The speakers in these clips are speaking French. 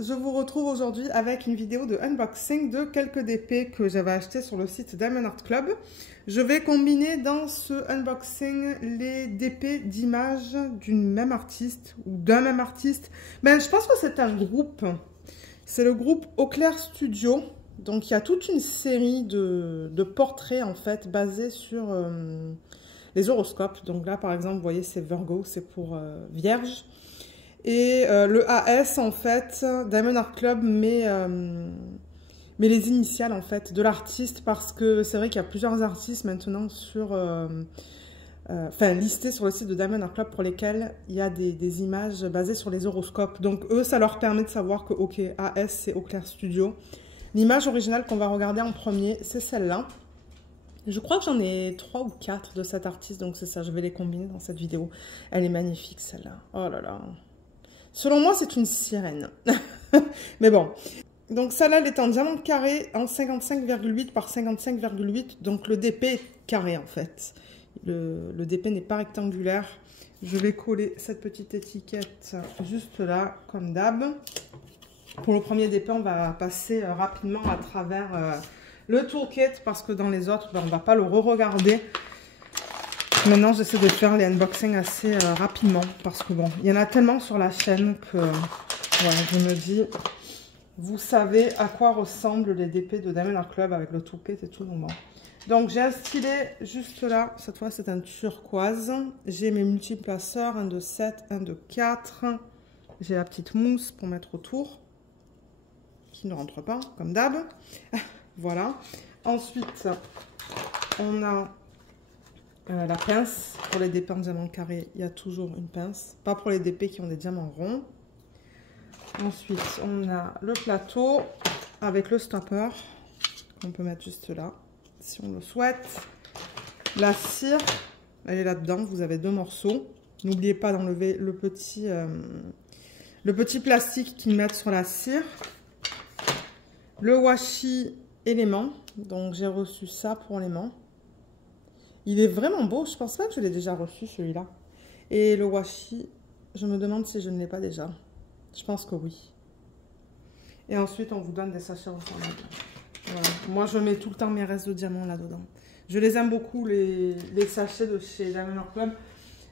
je vous retrouve aujourd'hui avec une vidéo de unboxing de quelques DP que j'avais acheté sur le site Diamond Art Club. Je vais combiner dans ce unboxing les DP d'images d'une même artiste ou d'un même artiste. Je pense que c'est un groupe. C'est le groupe Auclair Studio. Donc il y a toute une série de portraits en fait basés sur les horoscopes. Donc là par exemple, vous voyez c'est Virgo, c'est pour Vierge. Et le AS en fait, Diamond Art Club met les initiales en fait de l'artiste parce que c'est vrai qu'il y a plusieurs artistes maintenant sur, listés sur le site de Diamond Art Club pour lesquels il y a des images basées sur les horoscopes. Donc eux, ça leur permet de savoir que ok, AS c'est Auclair Studio. L'image originale qu'on va regarder en premier, c'est celle-là. Je crois que j'en ai 3 ou 4 de cet artiste, donc c'est ça, je vais les combiner dans cette vidéo. Elle est magnifique celle-là, oh là là. Selon moi, c'est une sirène. Mais bon. Donc celle-là, elle est en diamant carré en 55,8 par 55,8. Donc le DP est carré en fait. Le DP n'est pas rectangulaire. Je vais coller cette petite étiquette juste là, comme d'hab. Pour le premier DP, on va passer rapidement à travers le toolkit parce que dans les autres, on ne va pas le re-regarder. Maintenant, j'essaie de faire les unboxings assez rapidement parce que bon, il y en a tellement sur la chaîne que voilà, je me dis, vous savez à quoi ressemblent les DP de Diamond Art Club avec le toolkit et tout. Donc j'ai un stylet juste là, cette fois c'est un turquoise. J'ai mes multiplaceurs, un de 7, un de 4. J'ai la petite mousse pour mettre autour, qui ne rentre pas, comme d'hab. Voilà. Ensuite, on a la pince. Pour les DP en diamant carré, il y a toujours une pince. Pas pour les DP qui ont des diamants ronds. Ensuite, on a le plateau avec le stopper qu'on peut mettre juste là, si on le souhaite. La cire, elle est là-dedans. Vous avez 2 morceaux. N'oubliez pas d'enlever le petit plastique qu'ils mettent sur la cire. Le washi élément. Donc, j'ai reçu ça pour l'aimant. Il est vraiment beau. Je pense pas que je l'ai déjà reçu, celui-là. Et le washi, je me demande si je ne l'ai pas déjà. Je pense que oui. Et ensuite, on vous donne des sachets ressemblants. Voilà. Moi, je mets tout le temps mes restes de diamants là-dedans. Je les aime beaucoup, les sachets de chez Diamond Art Club.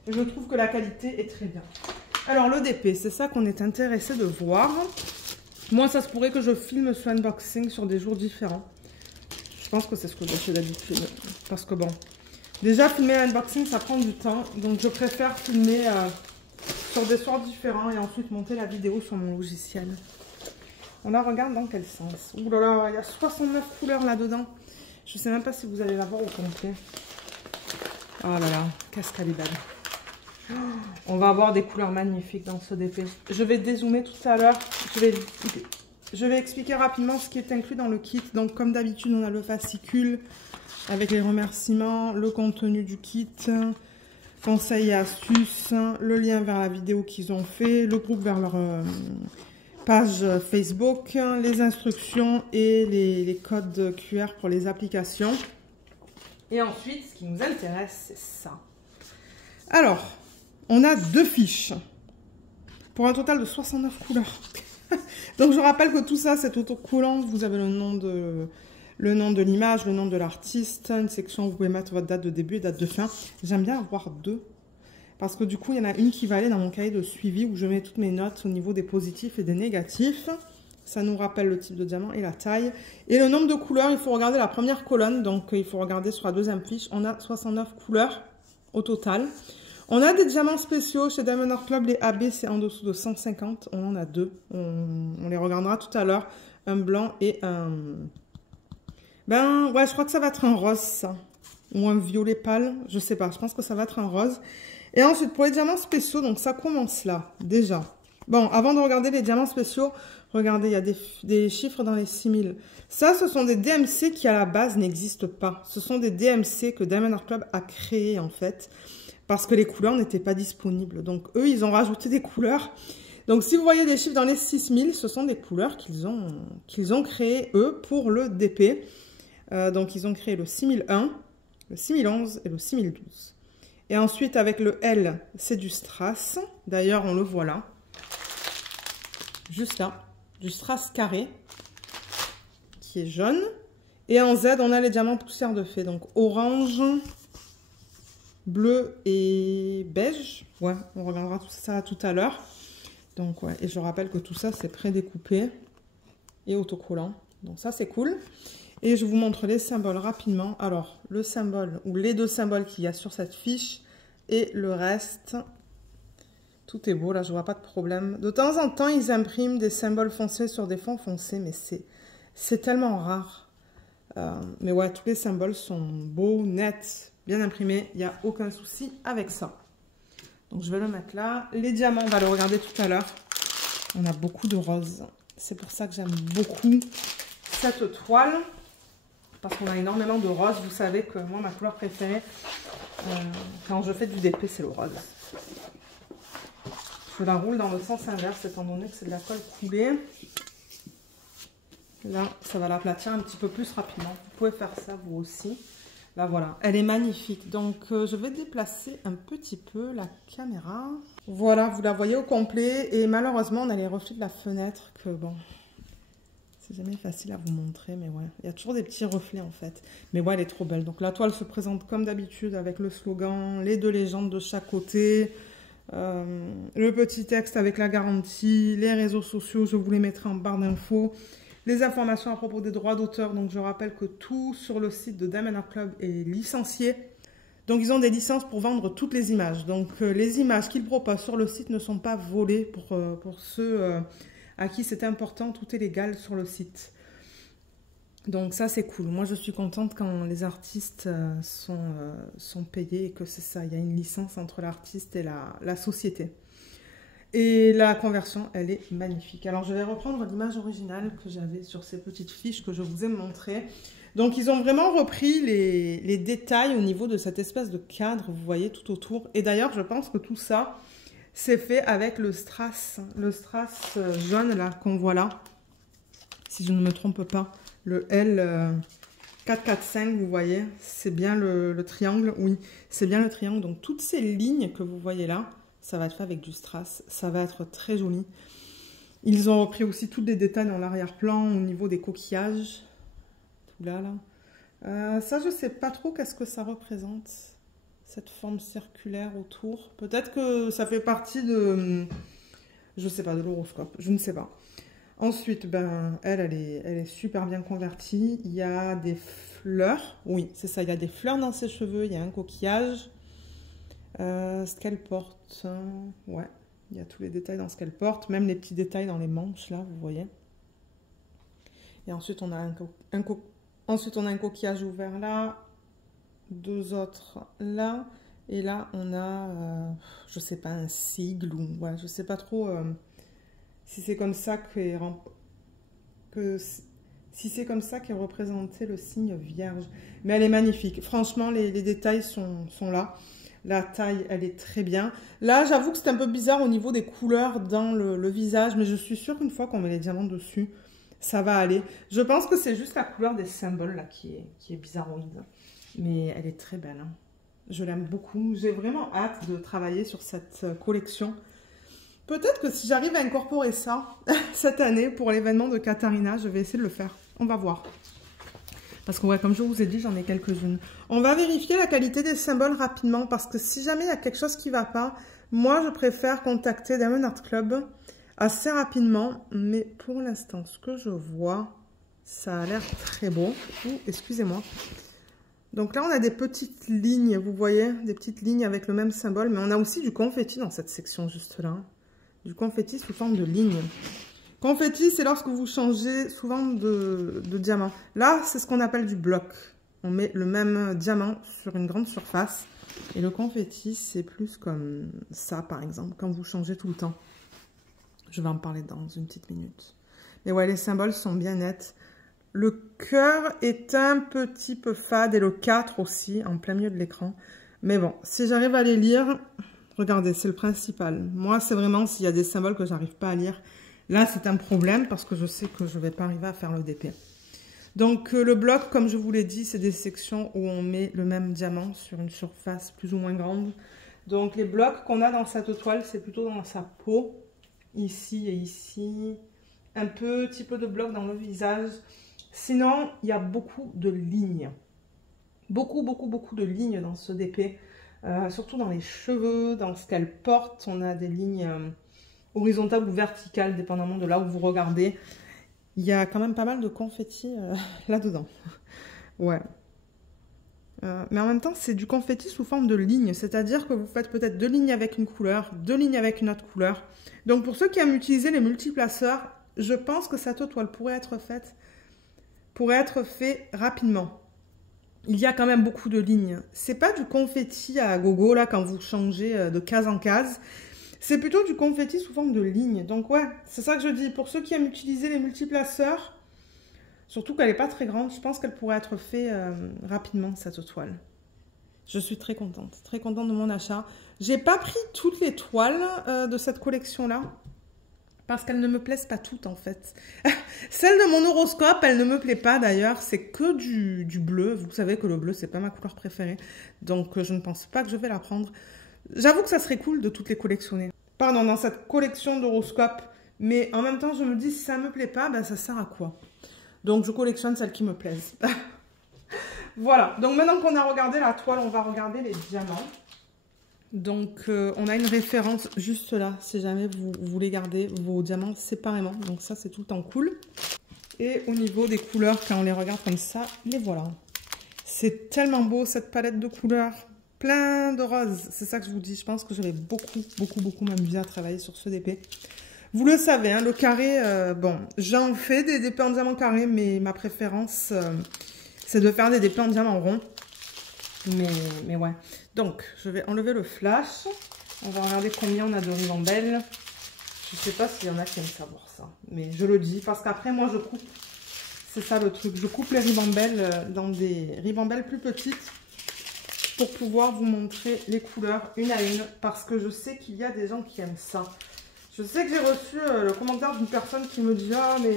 Et je trouve que la qualité est très bien. Alors, le DP, c'est ça qu'on est intéressé de voir. Moi, ça se pourrait que je filme ce unboxing sur des jours différents. Je pense que c'est ce que je fais d'habitude. Parce que bon, déjà, filmer l'unboxing, ça prend du temps. Donc, je préfère filmer sur des soirs différents et ensuite monter la vidéo sur mon logiciel. On la regarde dans quel sens? Ouh là là, il y a 69 couleurs là-dedans. Je ne sais même pas si vous allez la voir au complet. Oh là là, qu'est-ce qu'elle est belle. Oh, on va avoir des couleurs magnifiques dans ce DP. Je vais dézoomer tout à l'heure. Je vais expliquer rapidement ce qui est inclus dans le kit. Donc, comme d'habitude, on a le fascicule avec les remerciements, le contenu du kit, conseils et astuces, le lien vers la vidéo qu'ils ont fait, le groupe vers leur page Facebook, les instructions et les codes QR pour les applications. Et ensuite, ce qui nous intéresse, c'est ça. Alors, on a 2 fiches pour un total de 69 couleurs. Donc, je rappelle que tout ça, c'est autocollant. Vous avez le nom de l'image, le nom de l'artiste, une section où vous pouvez mettre votre date de début et date de fin. J'aime bien avoir 2 parce que du coup, il y en a une qui va aller dans mon cahier de suivi où je mets toutes mes notes au niveau des positifs et des négatifs. Ça nous rappelle le type de diamant et la taille. Et le nombre de couleurs, il faut regarder la première colonne. Donc, il faut regarder sur la deuxième fiche. On a 69 couleurs au total. On a des diamants spéciaux chez Diamond Art Club. Les AB, c'est en dessous de 150. On en a 2. On les regardera tout à l'heure. Un blanc et un... ouais, je crois que ça va être un rose, ça. Ou un violet pâle. Je sais pas. Je pense que ça va être un rose. Et ensuite, pour les diamants spéciaux, donc ça commence là, déjà. Bon, avant de regarder les diamants spéciaux, regardez, il y a des chiffres dans les 6000. Ça, ce sont des DMC qui, à la base, n'existent pas. Ce sont des DMC que Diamond Art Club a créés, en fait, parce que les couleurs n'étaient pas disponibles. Donc, eux, ils ont rajouté des couleurs. Donc, si vous voyez des chiffres dans les 6000, ce sont des couleurs qu'ils ont créées, eux, pour le DP. Donc, ils ont créé le 6001, le 6011 et le 6012. Et ensuite, avec le L, c'est du strass. D'ailleurs, on le voit là. Juste là. du strass carré, qui est jaune. Et en Z, on a les diamants poussière de fée. Donc orange, bleu et beige. Ouais, on regardera tout ça tout à l'heure. Donc ouais, et je rappelle que tout ça, c'est prédécoupé et autocollant. Donc ça, c'est cool. Et je vous montre les symboles rapidement. Alors, le symbole ou les deux symboles qu'il y a sur cette fiche et le reste, tout est beau. Là, je vois pas de problème. De temps en temps, ils impriment des symboles foncés sur des fonds foncés, mais c'est tellement rare. Mais ouais, tous les symboles sont beaux, nets, bien imprimés. Il n'y a aucun souci avec ça. Donc, je vais le mettre là. Les diamants, on va le regarder tout à l'heure. On a beaucoup de roses. C'est pour ça que j'aime beaucoup cette toile. Parce qu'on a énormément de roses. Vous savez que moi, ma couleur préférée, quand je fais du DP, c'est le rose. Je la roule dans le sens inverse, étant donné que c'est de la colle coulée. Là, ça va l'aplatir un petit peu plus rapidement. Vous pouvez faire ça, vous aussi. Là, voilà. Elle est magnifique. Donc, je vais déplacer un petit peu la caméra. Voilà, vous la voyez au complet. Et malheureusement, on a les reflets de la fenêtre que, bon... C'est jamais facile à vous montrer, mais ouais. Il y a toujours des petits reflets, en fait. Mais ouais, elle est trop belle. Donc, la toile se présente comme d'habitude avec le slogan, les deux légendes de chaque côté, le petit texte avec la garantie, les réseaux sociaux, je vous les mettrai en barre d'infos, les informations à propos des droits d'auteur. Donc, je rappelle que tout sur le site de Diamond Art Club est licencié. Donc, ils ont des licences pour vendre toutes les images. Donc, les images qu'ils proposent sur le site ne sont pas volées pour ceux... à qui c'est important, tout est légal sur le site. Donc ça, c'est cool. Moi, je suis contente quand les artistes sont payés et que c'est ça. Il y a une licence entre l'artiste et la société. Et la conversion, elle est magnifique. Alors, je vais reprendre l'image originale que j'avais sur ces petites fiches que je vous ai montrées. Donc, ils ont vraiment repris les détails au niveau de cette espèce de cadre, vous voyez, tout autour. Et d'ailleurs, je pense que tout ça... c'est fait avec le strass jaune là qu'on voit là, si je ne me trompe pas, le L445, vous voyez, c'est bien le triangle, oui, c'est bien le triangle. Donc toutes ces lignes que vous voyez là, ça va être fait avec du strass, ça va être très joli. Ils ont repris aussi tous les détails dans l'arrière-plan au niveau des coquillages, tout là. Ça je sais pas trop qu'est-ce que ça représente. Cette forme circulaire autour. Peut-être que ça fait partie de... je sais pas, de l'horoscope. Je ne sais pas. Ensuite, ben, elle est super bien convertie. Il y a des fleurs. Oui, c'est ça. Il y a des fleurs dans ses cheveux. Il y a un coquillage. Ce qu'elle porte. Ouais. Il y a tous les détails dans ce qu'elle porte. Même les petits détails dans les manches, là, vous voyez. Et ensuite, on a un coquillage ouvert là. Deux autres là, et là on a je sais pas, un sigle ou ouais, je sais pas trop si c'est comme ça si c'est comme ça qu'est représenté le signe vierge, mais elle est magnifique. Franchement, les détails sont là. La taille, elle est très bien. Là, j'avoue que c'est un peu bizarre au niveau des couleurs dans le visage, mais je suis sûre qu'une fois qu'on met les diamants dessus, ça va aller. Je pense que c'est juste la couleur des symboles là qui est bizarroïde. Mais elle est très belle. Hein. Je l'aime beaucoup. J'ai vraiment hâte de travailler sur cette collection. Peut-être que si j'arrive à incorporer ça cette année pour l'événement de Katharina, je vais essayer de le faire. On va voir. Parce que, ouais, comme je vous ai dit, j'en ai quelques-unes. On va vérifier la qualité des symboles rapidement. Parce que si jamais il y a quelque chose qui ne va pas, moi, je préfère contacter Diamond Art Club assez rapidement. Mais pour l'instant, ce que je vois, ça a l'air très beau. Ouh, excusez-moi. Donc là, on a des petites lignes, vous voyez, des petites lignes avec le même symbole. Mais on a aussi du confetti dans cette section, juste là. Du confetti sous forme de ligne. Confetti, c'est lorsque vous changez souvent de diamant. Là, c'est ce qu'on appelle du bloc. On met le même diamant sur une grande surface. Et le confetti, c'est plus comme ça, par exemple, quand vous changez tout le temps. Je vais en parler dans une petite minute. Mais ouais, les symboles sont bien nets. Le cœur est un petit peu fade et le 4 aussi, en plein milieu de l'écran. Mais bon, si j'arrive à les lire, regardez, c'est le principal. Moi, c'est vraiment s'il y a des symboles que j'arrive pas à lire. Là, c'est un problème parce que je sais que je ne vais pas arriver à faire le DP. Donc, le bloc, comme je vous l'ai dit, c'est des sections où on met le même diamant sur une surface plus ou moins grande. Donc, les blocs qu'on a dans cette toile, c'est plutôt dans sa peau, ici et ici, un petit peu de bloc dans le visage. Sinon, il y a beaucoup de lignes. Beaucoup de lignes dans ce DP. Surtout dans les cheveux, dans ce qu'elle porte. On a des lignes horizontales ou verticales, dépendamment de là où vous regardez. Il y a quand même pas mal de confettis là-dedans. Ouais. Mais en même temps, c'est du confetti sous forme de lignes. C'est-à-dire que vous faites peut-être 2 lignes avec une couleur, 2 lignes avec une autre couleur. Donc pour ceux qui aiment utiliser les multiplaceurs, je pense que cette toile pourrait être fait rapidement. Il y a quand même beaucoup de lignes. C'est pas du confetti à gogo, là, quand vous changez de case en case. C'est plutôt du confetti sous forme de lignes. Donc ouais, c'est ça que je dis. Pour ceux qui aiment utiliser les multiplaceurs, surtout qu'elle n'est pas très grande, je pense qu'elle pourrait être faite rapidement, cette toile. Je suis très contente de mon achat. J'ai pas pris toutes les toiles de cette collection-là, parce qu'elles ne me plaisent pas toutes, en fait. Celle de mon horoscope, elle ne me plaît pas, d'ailleurs. C'est que du bleu. Vous savez que le bleu, c'est pas ma couleur préférée. Donc, je ne pense pas que je vais la prendre. J'avoue que ça serait cool de toutes les collectionner. Pardon, dans cette collection d'horoscopes. Mais en même temps, je me dis, si ça ne me plaît pas, ben, ça sert à quoi? Donc, je collectionne celles qui me plaisent. Voilà. Donc, maintenant qu'on a regardé la toile, on va regarder les diamants. Donc, on a une référence juste là, si jamais vous voulez garder vos diamants séparément. Donc, ça, c'est tout le temps cool. Et au niveau des couleurs, quand on les regarde comme ça, les voilà. C'est tellement beau, cette palette de couleurs. Plein de roses. C'est ça que je vous dis. Je pense que je vais beaucoup m'amuser à travailler sur ce DP. Vous le savez, hein, le carré, bon, j'en fais des DP en diamant carré, mais ma préférence, c'est de faire des DP en diamant rond. Mais ouais. Donc, je vais enlever le flash. On va regarder combien on a de ribambelles. Je ne sais pas s'il y en a qui aiment savoir ça. Mais je le dis parce qu'après, moi, je coupe. C'est ça le truc. Je coupe les ribambelles dans des ribambelles plus petites pour pouvoir vous montrer les couleurs une à une. Parce que je sais qu'il y a des gens qui aiment ça. Je sais que j'ai reçu le commentaire d'une personne qui me dit « Ah, mais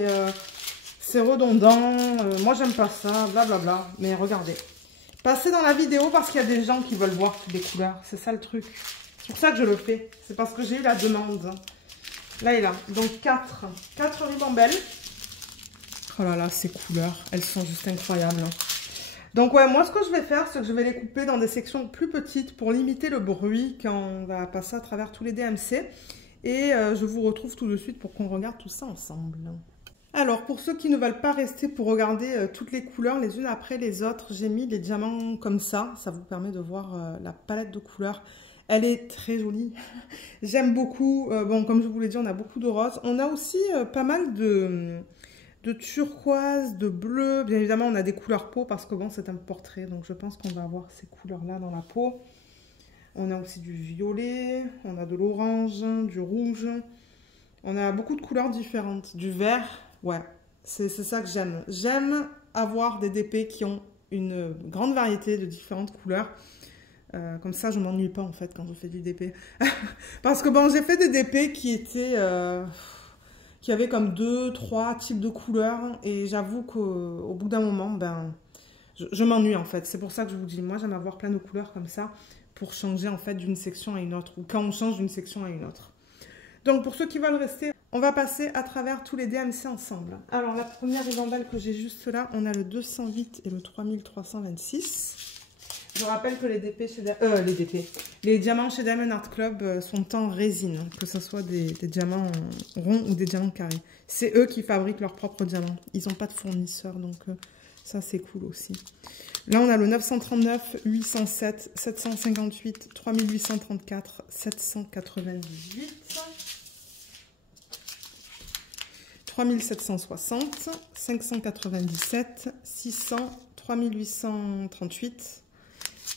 c'est redondant. Moi, j'aime pas ça. Blablabla. » Mais regardez. Passez dans la vidéo parce qu'il y a des gens qui veulent voir toutes les couleurs. C'est ça le truc. C'est pour ça que je le fais. C'est parce que j'ai eu la demande. Là et là. Donc 4 ribambelles. Oh là là, ces couleurs. Elles sont juste incroyables. Donc ouais, moi ce que je vais faire, c'est que je vais les couper dans des sections plus petites pour limiter le bruit quand on va passer à travers tous les DMC. Et je vous retrouve tout de suite pour qu'on regarde tout ça ensemble. Alors, pour ceux qui ne veulent pas rester pour regarder toutes les couleurs les unes après les autres, j'ai mis les diamants comme ça. Ça vous permet de voir la palette de couleurs. Elle est très jolie. J'aime beaucoup. Bon, comme je vous l'ai dit, on a beaucoup de roses. On a aussi pas mal de turquoise, de bleu. Bien évidemment, on a des couleurs peau parce que bon, c'est un portrait. Donc, je pense qu'on va avoir ces couleurs-là dans la peau. On a aussi du violet. On a de l'orange, du rouge. On a beaucoup de couleurs différentes. Du vert. Ouais, c'est ça que j'aime. J'aime avoir des DP qui ont une grande variété de différentes couleurs. Comme ça, je ne m'ennuie pas en fait quand je fais du DP. Parce que bon, j'ai fait des DP qui étaient... qui avaient comme 2-3 types de couleurs. Et j'avoue qu'au bout d'un moment, ben, je m'ennuie en fait. C'est pour ça que je vous dis, moi j'aime avoir plein de couleurs comme ça pour changer en fait d'une section à une autre. Ou quand on change d'une section à une autre. Donc pour ceux qui veulent rester, on va passer à travers tous les DMC ensemble. Alors la première ribambelle que j'ai juste là, on a le 208 et le 3326. Je rappelle que les diamants chez Diamond Art Club sont en résine, que ce soit des diamants ronds ou des diamants carrés. C'est eux qui fabriquent leurs propres diamants. Ils n'ont pas de fournisseur, donc ça c'est cool aussi. Là on a le 939, 807, 758, 3834, 798... 3760, 597, 600, 3838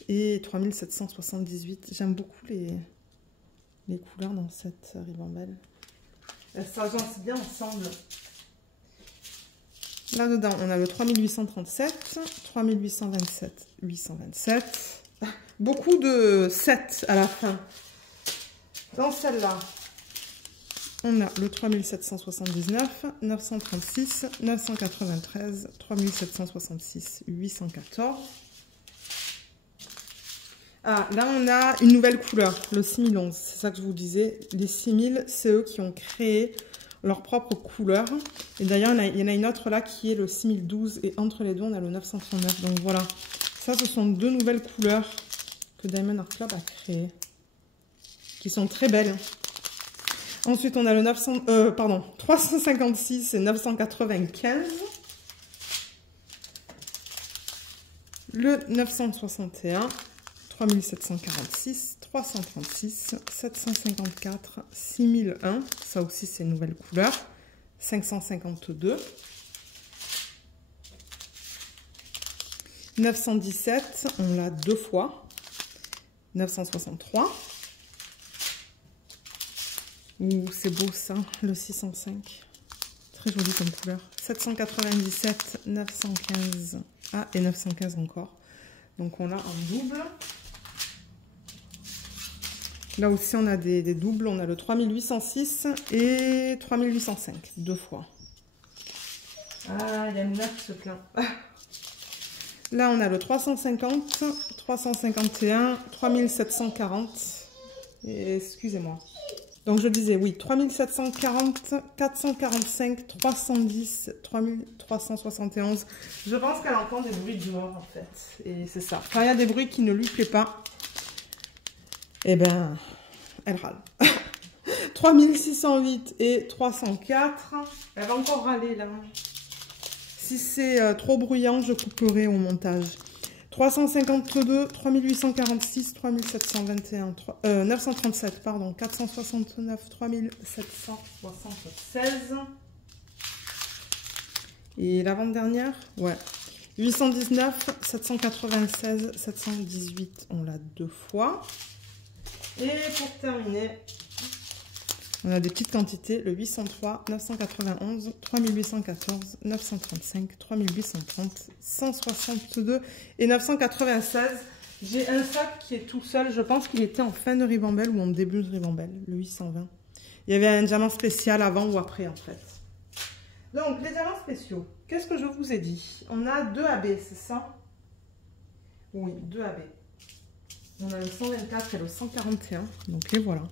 et 3778. J'aime beaucoup les couleurs dans cette ribambelle. Elles s'agencent bien ensemble. Là-dedans, on a le 3837, 3827, 827. Beaucoup de 7 à la fin. Dans celle-là, on a le 3779, 936, 993, 3766, 814. Ah, là on a une nouvelle couleur, le 6011. C'est ça que je vous disais. Les 6000, c'est eux qui ont créé leur propre couleur. Et d'ailleurs, il y en a une autre là qui est le 6012 et entre les deux, on a le 939. Donc voilà, ça ce sont deux nouvelles couleurs que Diamond Art Club a créées, qui sont très belles. Ensuite, on a le 356 et 995. Le 961, 3746, 336, 754, 6001. Ça aussi, c'est une nouvelle couleur. 552. 917, on l'a deux fois. 963. Ouh, c'est beau ça, le 605. Très joli comme couleur. 797, 915. Ah, et 915 encore. Donc on a un double. Là aussi, on a des doubles. On a le 3806 et 3805. Deux fois. Ah, il y a une qui se plaint. Là, on a le 350, 351, 3740. Et excusez-moi. Donc, je disais, oui, 3740, 445, 310, 3371. Je pense qu'elle entend des bruits dehors, en fait. Et c'est ça. Quand il y a des bruits qui ne lui plaisent pas, eh ben, elle râle. 3608 et 304. Elle va encore râler, là. Si c'est trop bruyant, je couperai au montage. 352, 3846, 3721, 937, pardon, 469, 3776. Et l'avant-dernière, ouais. 819, 796, 718, on l'a deux fois. Et pour terminer, on a des petites quantités, le 803, 991, 3814, 935, 3830, 162 et 996. J'ai un sac qui est tout seul, je pense qu'il était en fin de ribambelle ou en début de ribambelle, le 820. Il y avait un diamant spécial avant ou après en fait. Donc les diamants spéciaux, qu'est-ce que je vous ai dit? On a deux AB, c'est ça? Oui, deux AB. On a le 124 et le 141, donc les voilà.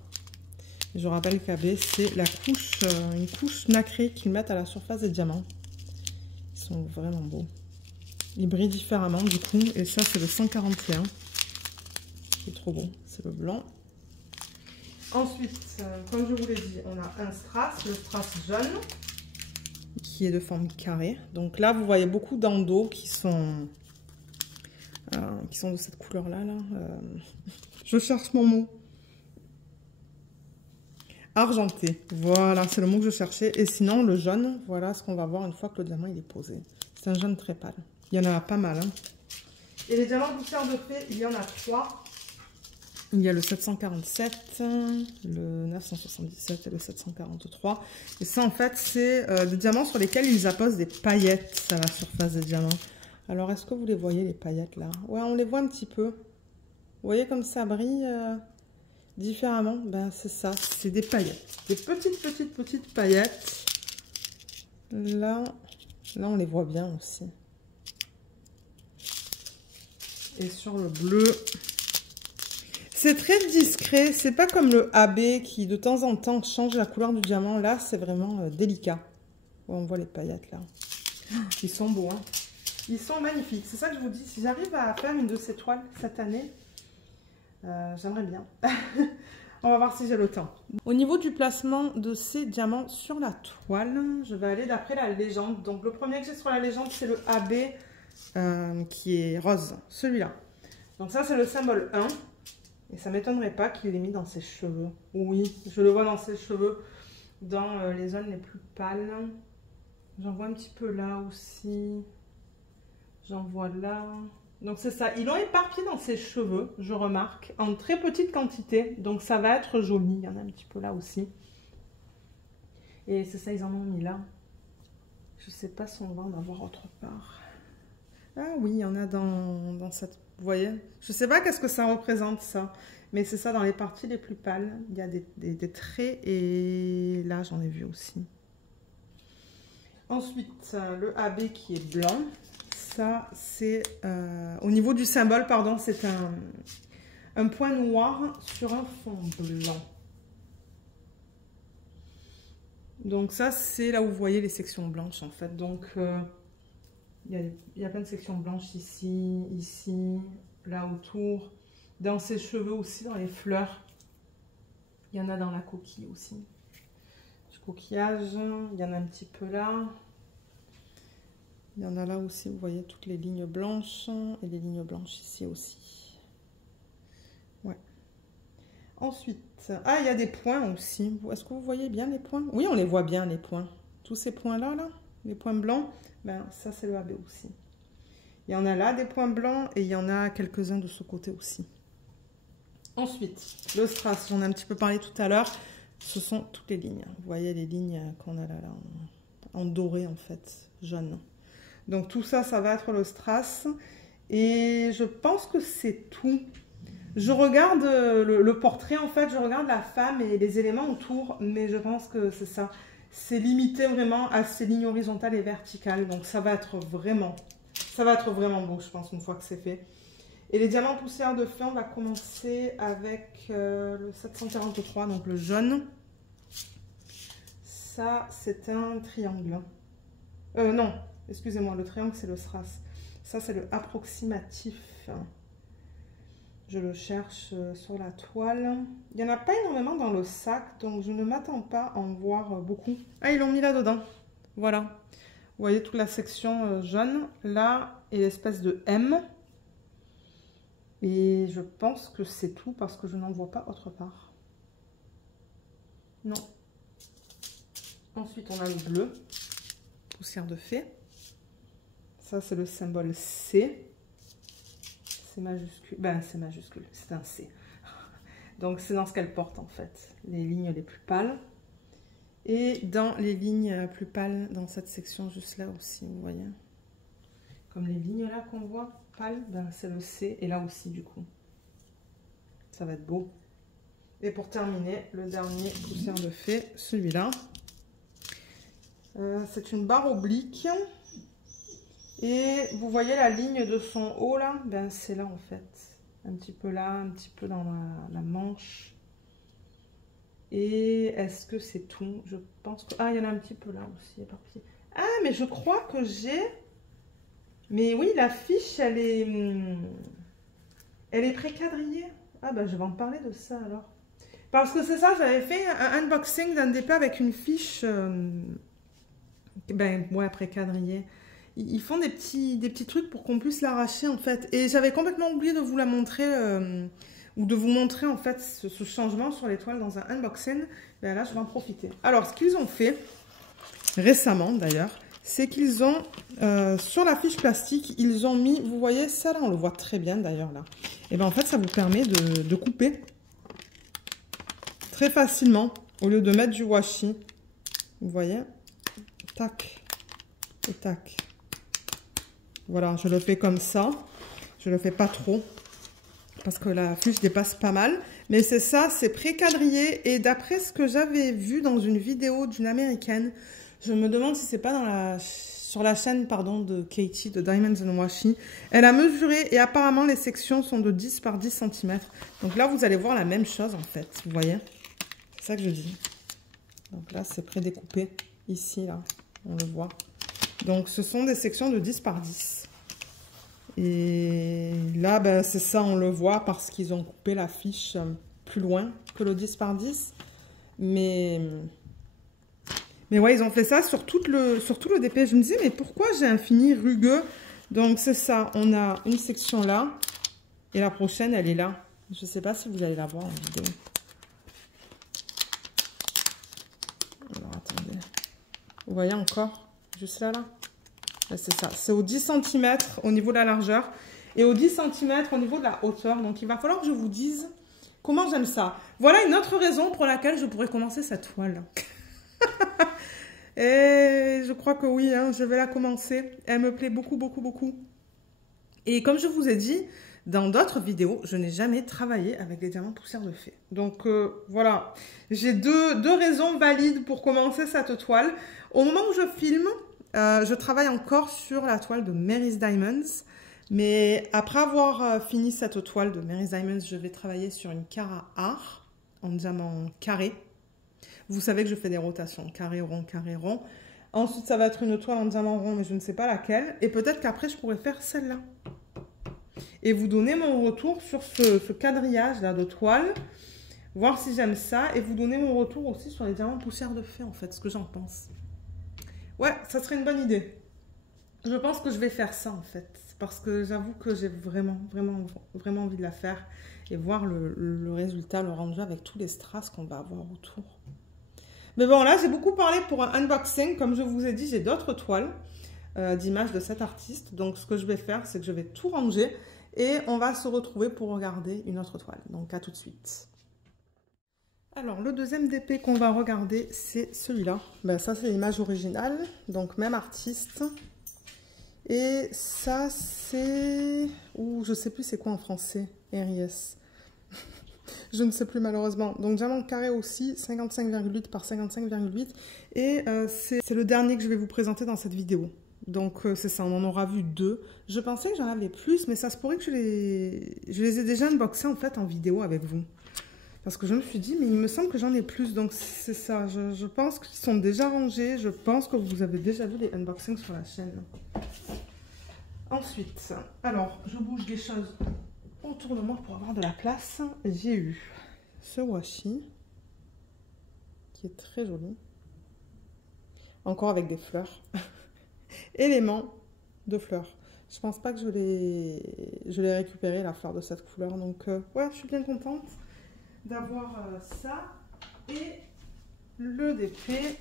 Je rappelle qu'AB, c'est la couche, une couche nacrée qu'ils mettent à la surface des diamants. Ils sont vraiment beaux. Ils brillent différemment du coup. Et ça, c'est le 141. C'est trop beau. C'est le blanc. Ensuite, comme je vous l'ai dit, on a un strass, le strass jaune, qui est de forme carrée. Donc là, vous voyez beaucoup d'endos qui sont de cette couleur-là. Je cherche mon mot. Argenté, voilà, c'est le mot que je cherchais. Et sinon, le jaune, voilà ce qu'on va voir une fois que le diamant il est posé. C'est un jaune très pâle. Il y en a pas mal. Hein. Et les diamants poussière de fée, il y en a trois. Il y a le 747, le 977 et le 743. Et ça, en fait, c'est des diamants sur lesquels ils apposent des paillettes à la surface des diamants. Alors, est-ce que vous les voyez, les paillettes, là? Ouais, on les voit un petit peu. Vous voyez comme ça brille différemment, ben c'est ça, c'est des paillettes, des petites paillettes. Là, on les voit bien aussi. Et sur le bleu, c'est très discret, c'est pas comme le AB qui de temps en temps change la couleur du diamant. Là, c'est vraiment délicat. Ouais, on voit les paillettes là. Ils sont beaux, hein. Ils sont magnifiques. C'est ça que je vous dis. Si j'arrive à faire une de ces toiles cette année, j'aimerais bien. On va voir si j'ai le temps. Au niveau du placement de ces diamants sur la toile, je vais aller d'après la légende. Donc le premier que j'ai sur la légende, c'est le AB qui est rose, celui-là. Donc ça, c'est le symbole 1. Et ça ne m'étonnerait pas qu'il l'ait mis dans ses cheveux. Oui, je le vois dans ses cheveux, dans les zones les plus pâles. J'en vois un petit peu là aussi. J'en vois là. Donc c'est ça, ils l'ont éparpillé dans ses cheveux, je remarque, en très petite quantité. Donc ça va être joli, il y en a un petit peu là aussi. Et c'est ça, ils en ont mis là. Je ne sais pas si on va en avoir autre part. Ah oui, il y en a dans cette... Vous voyez? Je ne sais pas qu'est-ce que ça représente ça. Mais c'est ça, dans les parties les plus pâles, il y a des traits. Et là, j'en ai vu aussi. Ensuite, le AB qui est blanc. Ça, c'est au niveau du symbole, pardon, c'est un point noir sur un fond blanc. Donc ça, c'est là où vous voyez les sections blanches en fait. Donc il y a plein de sections blanches ici, ici, là autour. Dans ses cheveux aussi, dans les fleurs. Il y en a dans la coquille aussi. Du coquillage, il y en a un petit peu là. Il y en a là aussi, vous voyez toutes les lignes blanches. Et les lignes blanches ici aussi. Ouais. Ensuite, ah, il y a des points aussi. Est-ce que vous voyez bien les points? Oui, on les voit bien, les points. Tous ces points-là, là, les points blancs, ben, ça, c'est le AB aussi. Il y en a là, des points blancs, et il y en a quelques-uns de ce côté aussi. Ensuite, le strass, j'en ai un petit peu parlé tout à l'heure. Ce sont toutes les lignes. Vous voyez les lignes qu'on a là, en doré, en fait, jaune. Donc, tout ça, ça va être le strass. Et je pense que c'est tout. Je regarde le portrait, en fait, je regarde la femme et les éléments autour, mais je pense que c'est ça. C'est limité vraiment à ces lignes horizontales et verticales, donc ça va être vraiment beau, je pense, une fois que c'est fait. Et les diamants poussière de feu, on va commencer avec le 743, donc le jaune. Ça, c'est un triangle. Non, excusez-moi, le triangle, c'est le strass. Ça, c'est le approximatif. Je le cherche sur la toile. Il n'y en a pas énormément dans le sac, donc je ne m'attends pas à en voir beaucoup. Ah, ils l'ont mis là-dedans. Voilà. Vous voyez toute la section jaune. Là, et l'espèce de M. Et je pense que c'est tout parce que je n'en vois pas autre part. Non. Ensuite, on a le bleu. Poussière de fée. Ça, c'est le symbole C. C'est majuscule, ben c'est majuscule, c'est un C. Donc c'est dans ce qu'elle porte en fait, les lignes les plus pâles. Et dans les lignes plus pâles, dans cette section juste là aussi, vous voyez. Comme les lignes là qu'on voit, pâles, ben c'est le C, et là aussi du coup. Ça va être beau. Et pour terminer, le dernier poussière de fée, celui-là. C'est une barre oblique. Et vous voyez la ligne de son haut là, ben c'est là en fait. Un petit peu là, un petit peu dans la manche. Et est-ce que c'est tout? Je pense que... Ah, il y en a un petit peu là aussi, éparpillé. Ah, mais je crois que j'ai... Mais oui, la fiche, elle est préquadrillée. Ah, ben je vais en parler de ça alors. Parce que c'est ça, j'avais fait un unboxing d'un DP avec une fiche... Ben, ouais, préquadrillée. Ils font des petits trucs pour qu'on puisse l'arracher en fait. Et j'avais complètement oublié de vous la montrer, ou de vous montrer en fait ce changement sur l'étoile dans un unboxing. Ben là, je vais en profiter. Alors, ce qu'ils ont fait, récemment d'ailleurs, c'est qu'ils ont, sur la fiche plastique, ils ont mis, vous voyez ça là, on le voit très bien d'ailleurs là. Et ben en fait, ça vous permet de couper très facilement, au lieu de mettre du washi. Vous voyez, tac et tac. Voilà, je le fais comme ça. Je le fais pas trop parce que la fiche dépasse pas mal. Mais c'est ça, c'est préquadrillé. Et d'après ce que j'avais vu dans une vidéo d'une américaine, je me demande si c'est pas sur la chaîne pardon, de Katie, de Diamonds and Washi. Elle a mesuré et apparemment les sections sont de 10 par 10 cm. Donc là, vous allez voir la même chose en fait. Vous voyez? C'est ça que je dis. Donc là, c'est prédécoupé. Ici, là, on le voit. Donc, ce sont des sections de 10 par 10. Et là, ben, c'est ça, on le voit parce qu'ils ont coupé la fiche plus loin que le 10 par 10. Mais ouais, ils ont fait ça sur tout le DP. Je me disais, mais pourquoi j'ai un fini rugueux? Donc, c'est ça. On a une section là. Et la prochaine, elle est là. Je ne sais pas si vous allez la voir en vidéo. Alors, attendez. Vous voyez encore? Juste là, là. C'est ça. C'est au 10 cm au niveau de la largeur et au 10 cm au niveau de la hauteur. Donc, il va falloir que je vous dise comment j'aime ça. Voilà une autre raison pour laquelle je pourrais commencer cette toile. Et je crois que oui, hein, je vais la commencer. Elle me plaît beaucoup, beaucoup, beaucoup. Et comme je vous ai dit, dans d'autres vidéos, je n'ai jamais travaillé avec des diamants poussière de fée. Donc, voilà. J'ai deux raisons valides pour commencer cette toile. Au moment où je filme, je travaille encore sur la toile de Mary's Diamonds. Mais après avoir fini cette toile de Mary's Diamonds, je vais travailler sur une Cara Art en diamant carré. Vous savez que je fais des rotations, carré rond, carré rond. Ensuite, ça va être une toile en diamant rond, mais je ne sais pas laquelle. Et peut-être qu'après, je pourrais faire celle-là. Et vous donner mon retour sur ce quadrillage-là de toile. Voir si j'aime ça. Et vous donner mon retour aussi sur les diamants poussière de fée, en fait, ce que j'en pense. Ouais, ça serait une bonne idée. Je pense que je vais faire ça, en fait. Parce que j'avoue que j'ai vraiment envie de la faire. Et voir le résultat, le rendu avec tous les strass qu'on va avoir autour. Mais bon, là, j'ai beaucoup parlé pour un unboxing. Comme je vous ai dit, j'ai d'autres toiles d'images de cet artiste. Donc, ce que je vais faire, c'est que je vais tout ranger et on va se retrouver pour regarder une autre toile. Donc, à tout de suite. Alors, le deuxième DP qu'on va regarder, c'est celui-là. Ben, ça, c'est l'image originale. Donc, même artiste. Et ça, c'est... Ouh, je sais plus c'est quoi en français. RIS. Je ne sais plus malheureusement. Donc diamant carré aussi, 55,8 par 55,8. Et c'est le dernier que je vais vous présenter dans cette vidéo. Donc c'est ça, on en aura vu 2. Je pensais que j'en avais plus, mais ça se pourrait que je les ai déjà unboxés en fait en vidéo avec vous. Parce que je me suis dit, mais il me semble que j'en ai plus. Donc c'est ça, je pense qu'ils sont déjà rangés. Je pense que vous avez déjà vu les unboxings sur la chaîne. Ensuite, alors je bouge des choses autour de moi pour avoir de la place. J'ai eu ce washi qui est très joli, encore avec des fleurs. Élément de fleurs. Je pense pas que je l'ai récupéré la fleur de cette couleur, donc ouais, je suis bien contente d'avoir ça et le DP.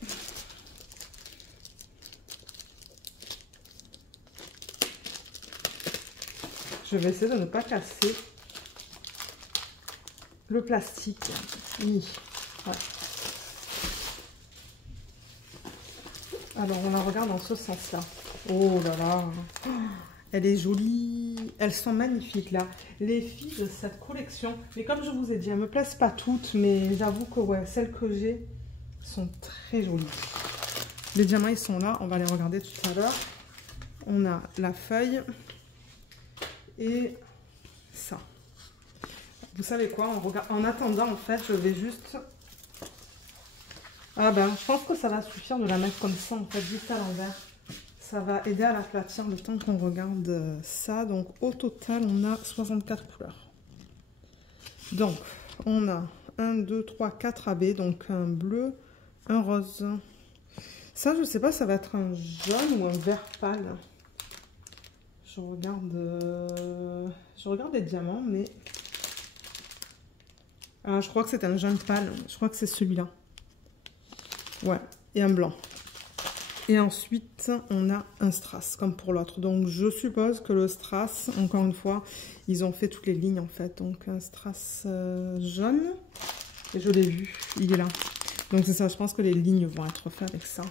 Je vais essayer de ne pas casser le plastique. Oui. Ouais. Alors, on la regarde dans ce sens-là. Oh là là. Elle est jolie. Elles sont magnifiques, là. Les filles de cette collection. Mais comme je vous ai dit, elles ne me plaisent pas toutes. Mais j'avoue que, ouais, celles que j'ai sont très jolies. Les diamants, ils sont là. On va les regarder tout à l'heure. On a la feuille. Et ça. Vous savez quoi, en attendant, en fait, je vais juste... Ah ben, je pense que ça va suffire de la mettre comme ça, en fait, juste à l'envers. Ça va aider à l'aplatir le temps qu'on regarde ça. Donc, au total, on a 64 couleurs. Donc, on a 1, 2, 3, 4 AB. Donc, un bleu, un rose. Ça, je sais pas, ça va être un jaune ou un vert pâle. Je regarde les diamants, mais... Ah, je crois que c'est un jaune pâle. Je crois que c'est celui-là. Ouais, et un blanc. Et ensuite, on a un strass, comme pour l'autre. Donc, je suppose que le strass, encore une fois, ils ont fait toutes les lignes, en fait. Donc, un strass jaune. Et je l'ai vu, il est là. Donc, c'est ça, je pense que les lignes vont être faites avec ça.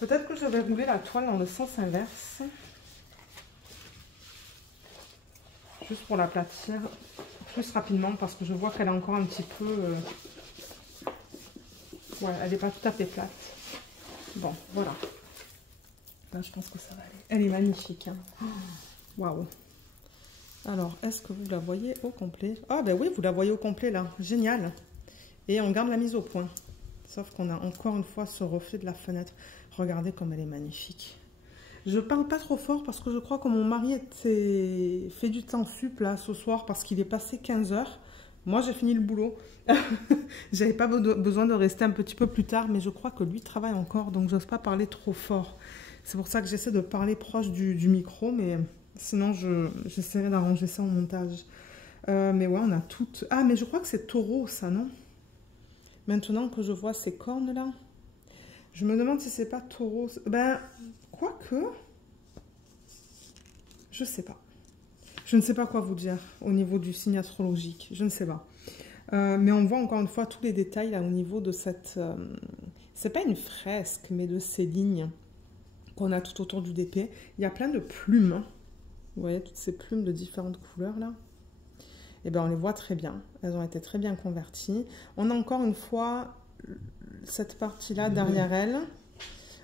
Peut-être que je vais rouler la toile dans le sens inverse. Juste pour l'aplatir plus rapidement parce que je vois qu'elle est encore un petit peu... Ouais, elle n'est pas tout à fait plate. Bon, voilà. Là, je pense que ça va aller. Elle est magnifique. Waouh. Wow. Alors, est-ce que vous la voyez au complet? Ah, ben oui, vous la voyez au complet, là. Génial. Et on garde la mise au point. Sauf qu'on a encore une fois ce reflet de la fenêtre. Regardez comme elle est magnifique. Je parle pas trop fort parce que je crois que mon mari fait du temps sup là ce soir parce qu'il est passé 15 h. Moi, j'ai fini le boulot. J'avais pas besoin de rester un petit peu plus tard, mais je crois que lui travaille encore, donc j'ose pas parler trop fort. C'est pour ça que j'essaie de parler proche du micro, mais sinon j'essaierai d'arranger ça au montage. Mais ouais, on a toutes... Ah, mais je crois que c'est taureau, ça, non? Maintenant que je vois ces cornes là, je me demande si c'est pas taureau. Ben... Quoique, je sais pas. Je ne sais pas quoi vous dire au niveau du signe astrologique. Je ne sais pas. Mais on voit encore une fois tous les détails là au niveau de cette... c'est pas une fresque, mais de ces lignes qu'on a tout autour du DP. Il y a plein de plumes. Vous voyez, toutes ces plumes de différentes couleurs là. Et bien, on les voit très bien. Elles ont été très bien converties. On a encore une fois cette partie-là derrière elle.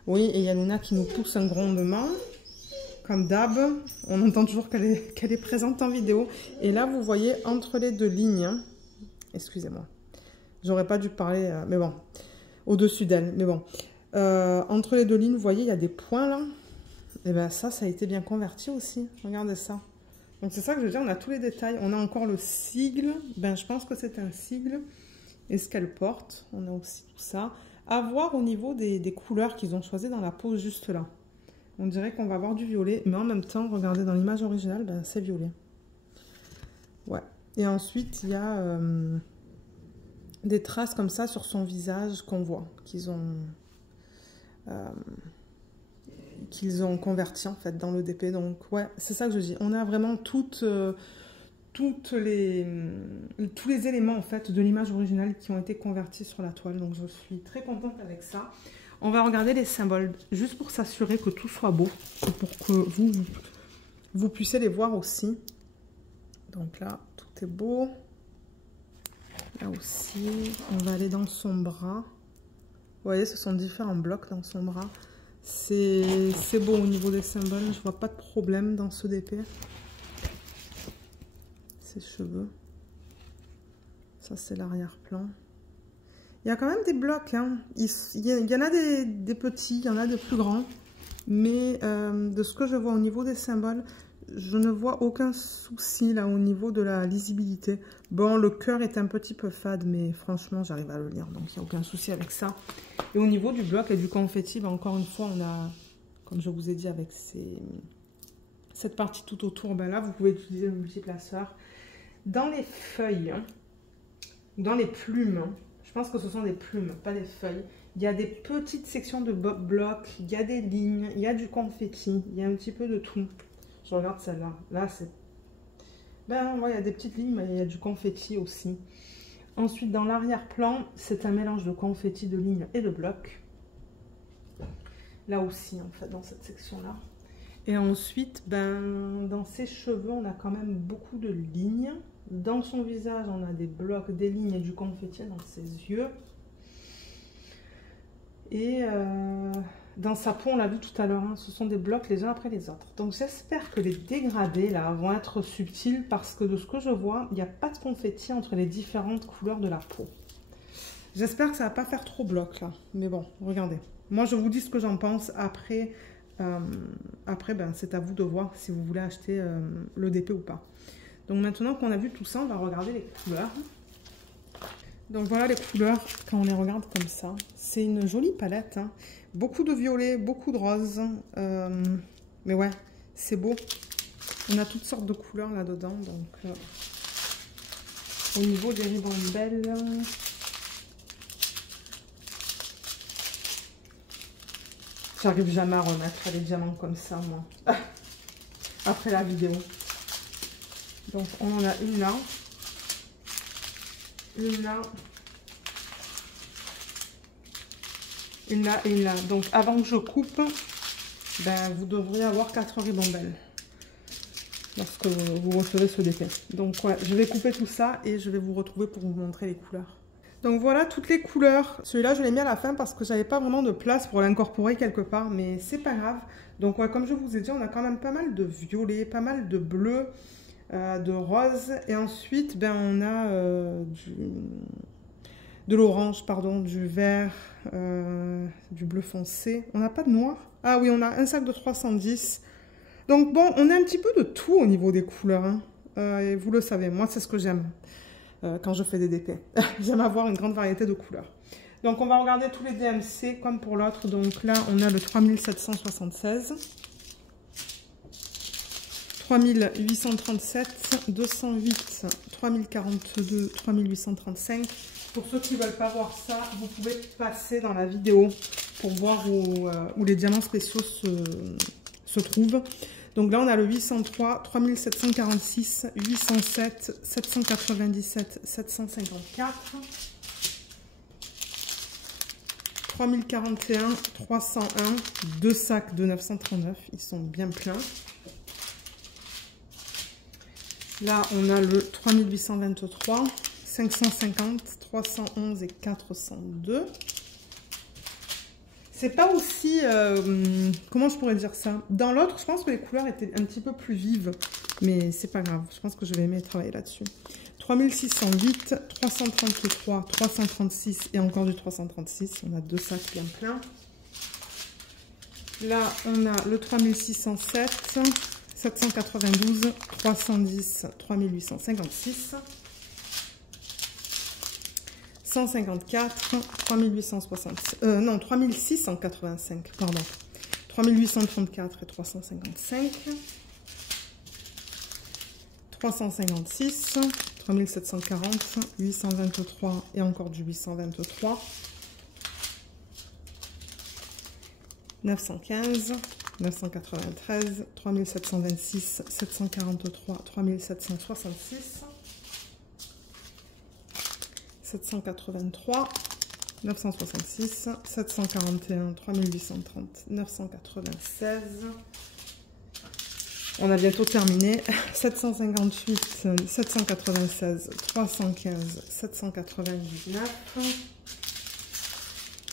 Oui, et il y a Luna qui nous pousse un grondement, comme d'hab. On entend toujours qu'elle est présente en vidéo. Et là, vous voyez, entre les deux lignes, excusez-moi, J'aurais pas dû parler, mais bon, au-dessus d'elle, mais bon. Entre les deux lignes, vous voyez, il y a des points là. Et bien ça a été bien converti aussi. Regardez ça. Donc c'est ça que je veux dire, on a tous les détails. On a encore le sigle. Ben je pense que c'est un sigle. Et ce qu'elle porte, on a aussi tout ça. À voir au niveau des couleurs qu'ils ont choisies dans la pose juste là. On dirait qu'on va avoir du violet, mais en même temps, regardez dans l'image originale, ben, c'est violet. Ouais. Et ensuite, il y a des traces comme ça sur son visage qu'on voit, qu'ils ont converti en fait dans le DP. Donc ouais, c'est ça que je dis. On a vraiment tous les éléments en fait de l'image originale qui ont été convertis sur la toile. Donc je suis très contente avec ça. On va regarder les symboles juste pour s'assurer que tout soit beau et pour que vous puissiez les voir aussi. Donc là, tout est beau. Là aussi, on va aller dans son bras. Vous voyez, ce sont différents blocs dans son bras. C'est beau au niveau des symboles. Je vois pas de problème dans ce DP. Ses cheveux. Ça, c'est l'arrière-plan. Il y a quand même des blocs. Hein. Il y en a des petits, il y en a des plus grands. Mais de ce que je vois au niveau des symboles, je ne vois aucun souci là au niveau de la lisibilité. Bon, le cœur est un petit peu fade, mais franchement, j'arrive à le lire. Donc, il n'y a aucun souci avec ça. Et au niveau du bloc et du confetti, ben, encore une fois, on a, comme je vous ai dit, avec cette partie tout autour, ben là, vous pouvez utiliser le multiplaceur. Dans les feuilles, dans les plumes, je pense que ce sont des plumes, pas des feuilles. Il y a des petites sections de blocs, il y a des lignes, il y a du confetti, il y a un petit peu de tout. Je regarde celle-là. Là, c'est... Ben, ouais, il y a des petites lignes, mais il y a du confetti aussi. Ensuite, dans l'arrière-plan, c'est un mélange de confetti, de lignes et de blocs. Là aussi, en fait, dans cette section-là. Et ensuite, ben, dans ses cheveux, on a quand même beaucoup de lignes. Dans son visage, on a des blocs, des lignes et du confetti dans ses yeux. Et dans sa peau, on l'a vu tout à l'heure, hein, ce sont des blocs les uns après les autres. Donc j'espère que les dégradés là vont être subtils parce que de ce que je vois, il n'y a pas de confetti entre les différentes couleurs de la peau. J'espère que ça ne va pas faire trop bloc là. Mais bon, regardez. Moi, je vous dis ce que j'en pense. Après, ben, c'est à vous de voir si vous voulez acheter le DP ou pas. Donc maintenant qu'on a vu tout ça, on va regarder les couleurs. Donc voilà les couleurs quand on les regarde comme ça. C'est une jolie palette. Hein. Beaucoup de violet, beaucoup de rose. Mais ouais, c'est beau. On a toutes sortes de couleurs là-dedans. Donc au niveau des ribambelles, j'arrive jamais à remettre les diamants comme ça, moi. Après la vidéo. Donc on en a une là. Une là. Une là et une là. Donc avant que je coupe, ben, vous devriez avoir 4 ribambelles lorsque vous recevez ce DP. Donc ouais, je vais couper tout ça et je vais vous retrouver pour vous montrer les couleurs. Donc voilà toutes les couleurs. Celui-là, je l'ai mis à la fin parce que j'avais pas vraiment de place pour l'incorporer quelque part, mais c'est pas grave. Donc ouais, comme je vous ai dit, on a quand même pas mal de violet, pas mal de bleu, de rose. Et ensuite, ben, on a de l'orange, pardon, du vert, du bleu foncé. On n'a pas de noir. Ah oui, on a un sac de 310. Donc bon, on a un petit peu de tout au niveau des couleurs. Hein. Et vous le savez, moi, c'est ce que j'aime quand je fais des DP. J'aime avoir une grande variété de couleurs. Donc on va regarder tous les DMC comme pour l'autre. Donc là, on a le 3776. 3837, 208, 3042, 3835. Pour ceux qui ne veulent pas voir ça, vous pouvez passer dans la vidéo pour voir où les diamants spéciaux se trouvent. Donc là, on a le 803, 3746, 807, 797, 754, 3041, 301, deux sacs de 939, ils sont bien pleins. Là, on a le 3823, 550, 311 et 402. C'est pas aussi... comment je pourrais dire ça? Dans l'autre, je pense que les couleurs étaient un petit peu plus vives. Mais c'est pas grave. Je pense que je vais aimer travailler là-dessus. 3608, 333, 336 et encore du 336. On a deux sacs bien pleins. Là, on a le 3607, 792, 310, 3856, 154, 3860, non, 3685, pardon, 3834 et 355, 356, 3740, 823 et encore du 823, 915, 993, 3726, 743, 3766, 783, 966, 741, 3830, 996. On a bientôt terminé. 758, 796, 315, 799,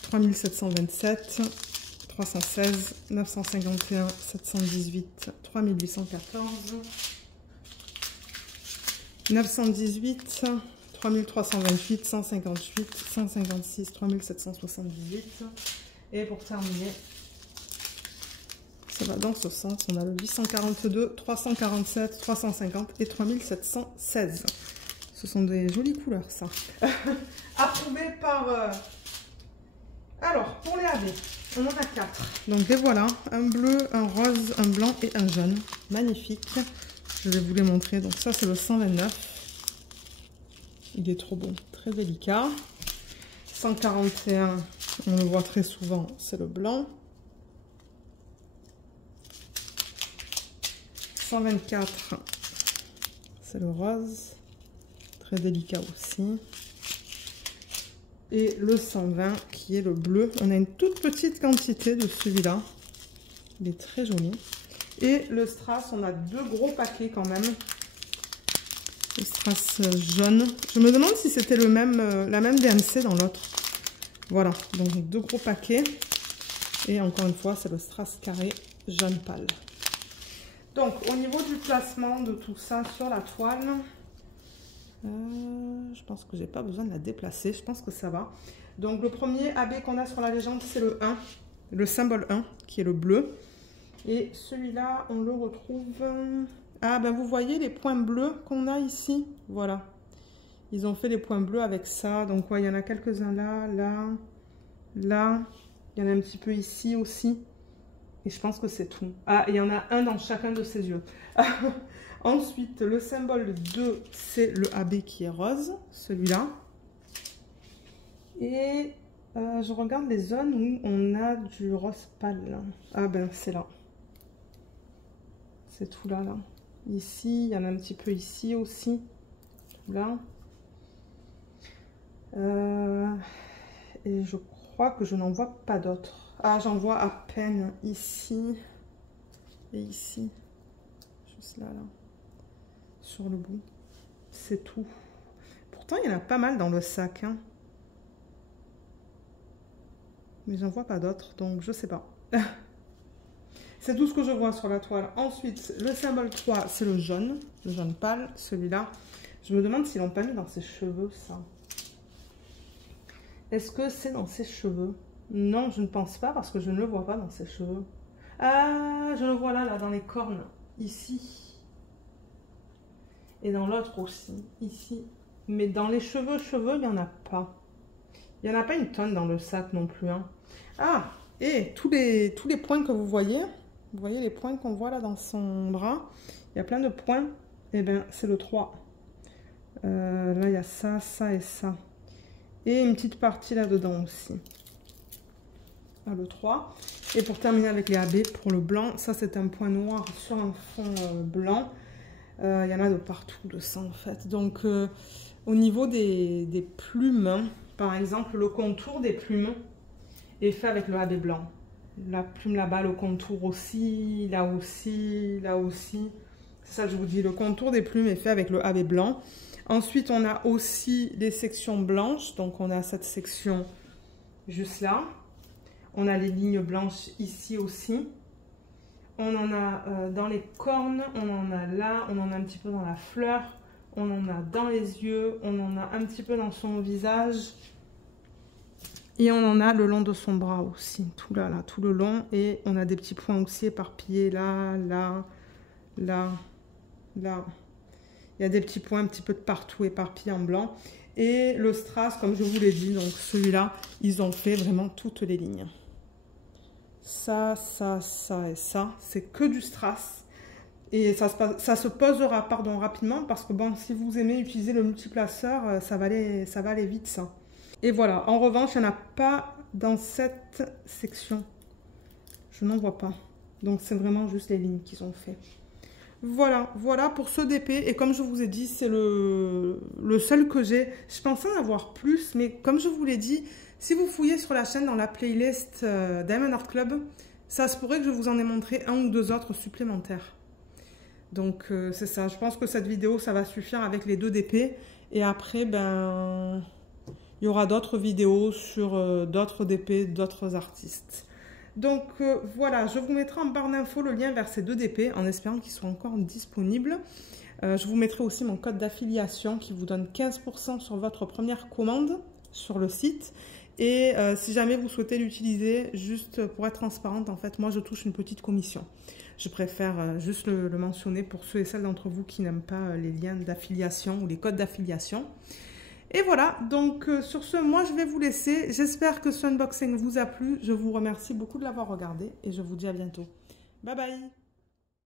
3727, 316, 951, 718, 3814, 918, 3328, 158, 156, 3778. Et pour terminer, ça va dans ce sens, on a le 842, 347, 350 et 3716. Ce sont des jolies couleurs, ça. Approuvé par... Alors, pour les AB, on en a 4. Donc, les voilà. Un bleu, un rose, un blanc et un jaune. Magnifique. Je vais vous les montrer. Donc, ça, c'est le 129. Il est trop beau. Très délicat. 141, on le voit très souvent, c'est le blanc. 124, c'est le rose. Très délicat aussi. Et le 120 qui est le bleu. On a une toute petite quantité de celui-là. Il est très joli. Et le strass, on a deux gros paquets quand même. Le strass jaune. Je me demande si c'était le même, la même DMC dans l'autre. Voilà, donc deux gros paquets. Et encore une fois, c'est le strass carré jaune pâle. Donc, au niveau du placement de tout ça sur la toile... je pense que j'ai pas besoin de la déplacer, je pense que ça va. Donc le premier AB qu'on a sur la légende, c'est le 1, le symbole 1, qui est le bleu. Et celui-là, on le retrouve... Ah ben vous voyez les points bleus qu'on a ici, voilà. Ils ont fait les points bleus avec ça, donc ouais, il y en a quelques-uns là, là, là. Il y en a un petit peu ici aussi. Et je pense que c'est tout. Ah, il y en a un dans chacun de ses yeux. Ensuite, le symbole 2, c'est le AB qui est rose, celui-là. Et je regarde les zones où on a du rose pâle. Ah ben, c'est là. C'est tout là, là. Ici, il y en a un petit peu ici aussi. Là. Et je crois que je n'en vois pas d'autres. Ah, j'en vois à peine ici et ici. Juste là, là. Sur le bout. C'est tout. Pourtant, il y en a pas mal dans le sac. Hein. Mais j'en vois pas d'autres, donc je sais pas. C'est tout ce que je vois sur la toile. Ensuite, le symbole 3, c'est le jaune pâle, celui-là. Je me demande s'ils l'ont pas mis dans ses cheveux, ça. Est-ce que c'est dans ses cheveux? Non, je ne pense pas parce que je ne le vois pas dans ses cheveux. Ah, je le vois là, là, dans les cornes, ici. Et dans l'autre aussi, ici. Mais dans les cheveux, il n'y en a pas. Il n'y en a pas une tonne dans le sac non plus. Hein. Ah, et tous les points que vous voyez les points qu'on voit là dans son bras, il y a plein de points. Et bien, c'est le 3. Là, il y a ça, ça et ça. Et une petite partie là-dedans aussi. Là, le 3. Et pour terminer avec les AB, pour le blanc, ça c'est un point noir sur un fond blanc. Il y en a de partout, de ça en fait. Donc, au niveau des plumes, par exemple, le contour des plumes est fait avec le AB blanc. La plume là-bas, le contour aussi, là aussi, là aussi. C'est ça que je vous dis, le contour des plumes est fait avec le AB blanc. Ensuite, on a aussi les sections blanches. Donc, on a cette section juste là. On a les lignes blanches ici aussi. On en a dans les cornes, on en a là, on en a un petit peu dans la fleur. on en a dans les yeux, on en a un petit peu dans son visage. Et on en a le long de son bras aussi, tout là, tout le long. Et on a des petits points aussi éparpillés là, là, là, là. Il y a des petits points un petit peu de partout éparpillés en blanc. Et le strass, comme je vous l'ai dit, donc celui-là, ils ont fait vraiment toutes les lignes. Ça, ça, ça et ça, c'est que du strass. Et ça se posera rapidement parce que bon, si vous aimez utiliser le multiplaceur, ça va aller vite ça. Et voilà, en revanche, il n'y en a pas dans cette section. Je n'en vois pas. Donc c'est vraiment juste les lignes qu'ils ont fait. Voilà, voilà pour ce DP. Et comme je vous ai dit, c'est le seul que j'ai. Je pensais en avoir plus, mais comme je vous l'ai dit, si vous fouillez sur la chaîne dans la playlist Diamond Art Club, ça se pourrait que je vous en ai montré un ou deux autres supplémentaires. Donc c'est ça, je pense que cette vidéo, ça va suffire avec les 2 DP. Et après, ben, il y aura d'autres vidéos sur d'autres DP, d'autres artistes. Donc voilà, je vous mettrai en barre d'infos le lien vers ces 2 DP en espérant qu'ils soient encore disponibles. Je vous mettrai aussi mon code d'affiliation qui vous donne 15% sur votre première commande sur le site. Et si jamais vous souhaitez l'utiliser, juste pour être transparente, en fait, moi je touche une petite commission. Je préfère juste le mentionner pour ceux et celles d'entre vous qui n'aiment pas les liens d'affiliation ou les codes d'affiliation. Et voilà, donc sur ce, moi je vais vous laisser. J'espère que ce unboxing vous a plu. Je vous remercie beaucoup de l'avoir regardé et je vous dis à bientôt. Bye bye!